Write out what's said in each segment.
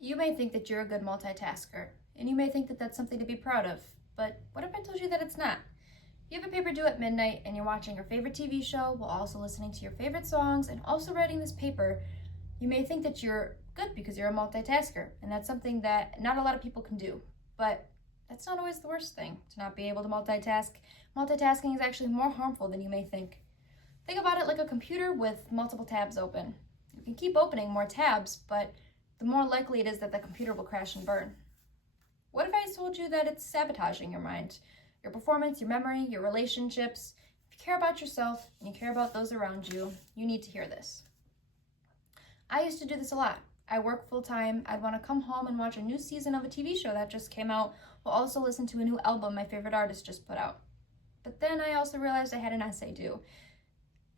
You may think that you're a good multitasker, and you may think that that's something to be proud of, but what if I told you that it's not? If you have a paper due at midnight and you're watching your favorite TV show while also listening to your favorite songs and also writing this paper, you may think that you're good because you're a multitasker, and that's something that not a lot of people can do. But that's not always the worst thing, to not be able to multitask. Multitasking is actually more harmful than you may think. Think about it like a computer with multiple tabs open. You can keep opening more tabs, but the more likely it is that the computer will crash and burn. What if I told you that it's sabotaging your mind, your performance, your memory, your relationships? If you care about yourself and you care about those around you, you need to hear this. I used to do this a lot. I work full time. I'd want to come home and watch a new season of a TV show that just came out, while also listen to a new album my favorite artist just put out. But then I also realized I had an essay due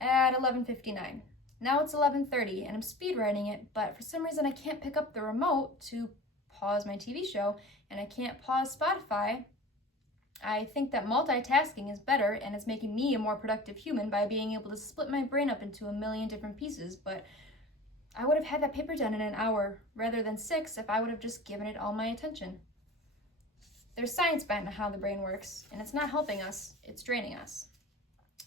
at 11:59. Now it's 11:30 and I'm speed writing it, but for some reason I can't pick up the remote to pause my TV show and I can't pause Spotify. I think that multitasking is better and it's making me a more productive human by being able to split my brain up into a million different pieces, but I would have had that paper done in an hour rather than 6 if I would have just given it all my attention. There's science behind how the brain works, and it's not helping us, it's draining us.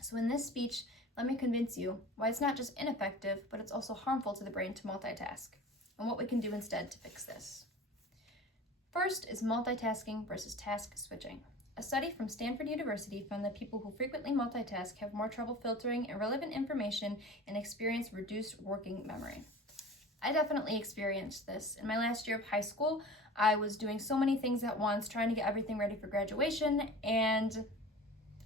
So in this speech, let me convince you why it's not just ineffective, but it's also harmful to the brain to multitask, and what we can do instead to fix this. First is multitasking versus task switching. A study from Stanford University found that people who frequently multitask have more trouble filtering irrelevant information and experience reduced working memory. I definitely experienced this. In my last year of high school, I was doing so many things at once, trying to get everything ready for graduation, and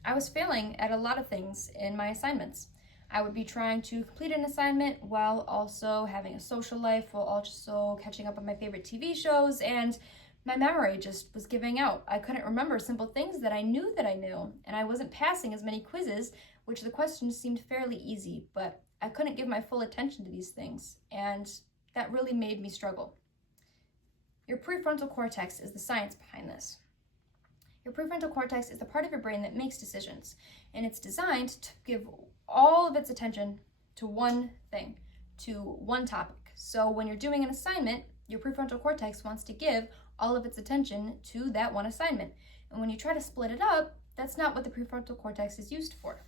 I was failing at a lot of things in my assignments. I would be trying to complete an assignment while also having a social life, while also catching up on my favorite TV shows, and my memory just was giving out. I couldn't remember simple things that I knew, and I wasn't passing as many quizzes, which the questions seemed fairly easy, but I couldn't give my full attention to these things, and that really made me struggle. Your prefrontal cortex is the science behind this. Your prefrontal cortex is the part of your brain that makes decisions, and it's designed to give all of its attention to one thing, to one topic. So when you're doing an assignment, your prefrontal cortex wants to give all of its attention to that one assignment. And when you try to split it up, that's not what the prefrontal cortex is used for.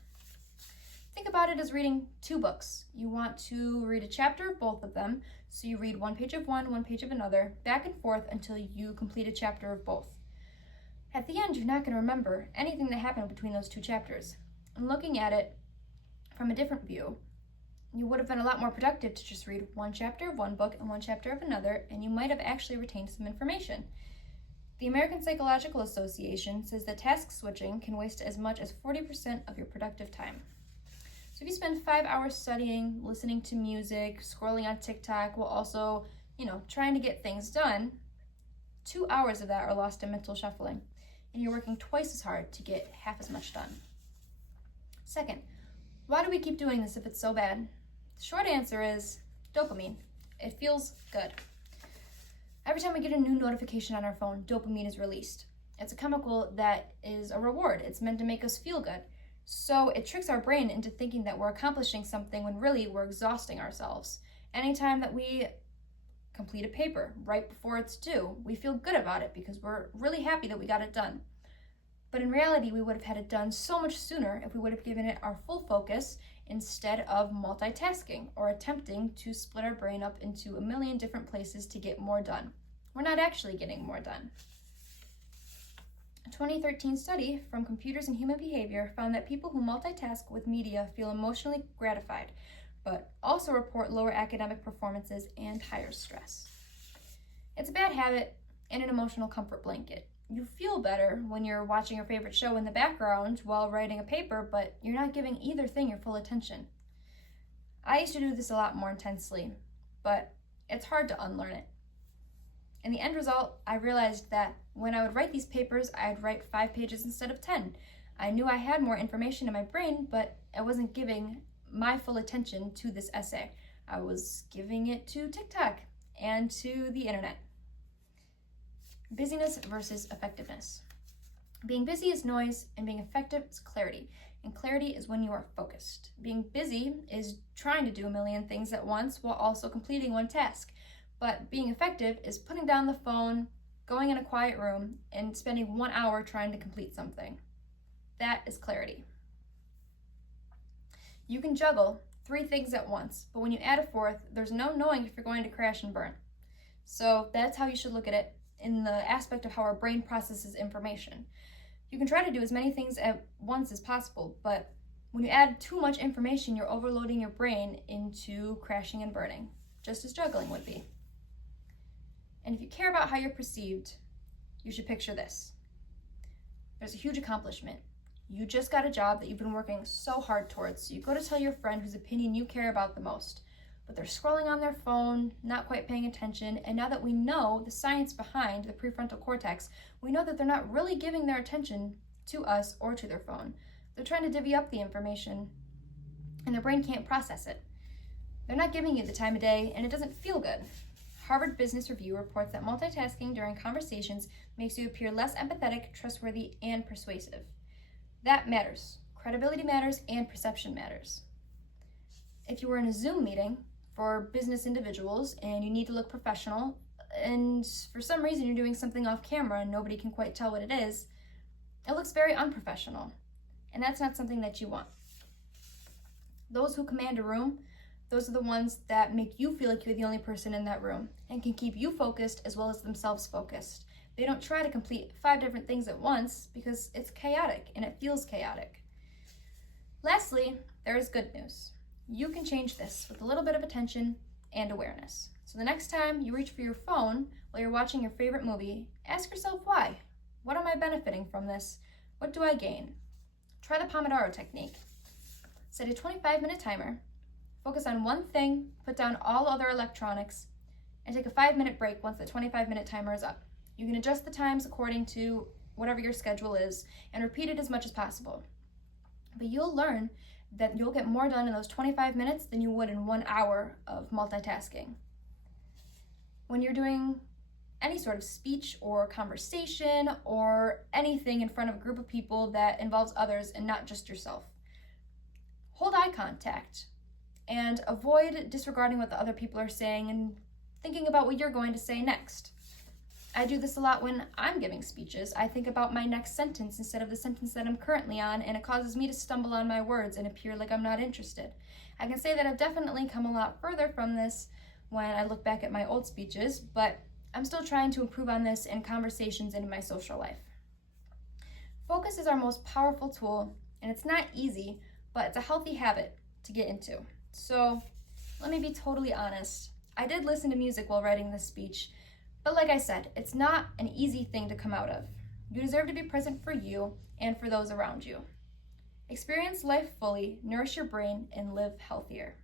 Think about it as reading 2 books. You want to read a chapter of both of them, so you read one page of one page of another, back and forth until you complete a chapter of both. At the end, you're not going to remember anything that happened between those 2 chapters. And looking at it from a different view, you would have been a lot more productive to just read one chapter of one book and one chapter of another, and you might have actually retained some information. The American Psychological Association says that task switching can waste as much as 40% of your productive time. So if you spend 5 hours studying, listening to music, scrolling on TikTok, while also, trying to get things done, 2 hours of that are lost in mental shuffling, and you're working twice as hard to get half as much done. Second, why do we keep doing this if it's so bad? The short answer is dopamine. It feels good. Every time we get a new notification on our phone, dopamine is released. It's a chemical that is a reward. It's meant to make us feel good. So it tricks our brain into thinking that we're accomplishing something when really we're exhausting ourselves. Anytime that we complete a paper right before it's due, we feel good about it because we're really happy that we got it done. But in reality, we would have had it done so much sooner if we would have given it our full focus instead of multitasking or attempting to split our brain up into a million different places to get more done. We're not actually getting more done. A 2013 study from Computers and Human Behavior found that people who multitask with media feel emotionally gratified, but also report lower academic performances and higher stress. It's a bad habit and an emotional comfort blanket. You feel better when you're watching your favorite show in the background while writing a paper, but you're not giving either thing your full attention. I used to do this a lot more intensely, but it's hard to unlearn it. In the end result, I realized that when I would write these papers, I'd write 5 pages instead of 10. I knew I had more information in my brain, but I wasn't giving my full attention to this essay. I was giving it to TikTok and to the internet. Busyness versus effectiveness. Being busy is noise, and being effective is clarity. And clarity is when you are focused. Being busy is trying to do a million things at once while also completing one task. But being effective is putting down the phone, going in a quiet room, and spending 1 hour trying to complete something. That is clarity. You can juggle 3 things at once, but when you add a 4th, there's no knowing if you're going to crash and burn. So that's how you should look at it in the aspect of how our brain processes information. You can try to do as many things at once as possible, but when you add too much information, you're overloading your brain into crashing and burning, just as juggling would be. And if you care about how you're perceived, you should picture this. There's a huge accomplishment. You just got a job that you've been working so hard towards, so you go to tell your friend whose opinion you care about the most, but they're scrolling on their phone, not quite paying attention, and now that we know the science behind the prefrontal cortex, we know that they're not really giving their attention to us or to their phone. They're trying to divvy up the information, and their brain can't process it. They're not giving you the time of day, and it doesn't feel good. Harvard Business Review reports that multitasking during conversations makes you appear less empathetic, trustworthy, and persuasive. That matters. Credibility matters, and perception matters. If you were in a Zoom meeting for business individuals and you need to look professional, and for some reason you're doing something off camera and nobody can quite tell what it is, it looks very unprofessional, and that's not something that you want. Those who command a room, those are the ones that make you feel like you're the only person in that room and can keep you focused as well as themselves focused. They don't try to complete 5 different things at once because it's chaotic and it feels chaotic. Lastly, there is good news. You can change this with a little bit of attention and awareness. So the next time you reach for your phone while you're watching your favorite movie, ask yourself why. What am I benefiting from this? What do I gain? Try the Pomodoro technique. Set a 25-minute timer, focus on one thing, put down all other electronics, and take a 5-minute break once the 25-minute timer is up. You can adjust the times according to whatever your schedule is and repeat it as much as possible. But you'll learn that you'll get more done in those 25 minutes than you would in 1 hour of multitasking. When you're doing any sort of speech or conversation or anything in front of a group of people that involves others and not just yourself, hold eye contact and avoid disregarding what the other people are saying and thinking about what you're going to say next. I do this a lot when I'm giving speeches. I think about my next sentence instead of the sentence that I'm currently on, and it causes me to stumble on my words and appear like I'm not interested. I can say that I've definitely come a lot further from this when I look back at my old speeches, but I'm still trying to improve on this in conversations and in my social life. Focus is our most powerful tool, and it's not easy, but it's a healthy habit to get into. So let me be totally honest. I did listen to music while writing this speech, but like I said, it's not an easy thing to come out of. You deserve to be present for you and for those around you. Experience life fully, nourish your brain, and live healthier.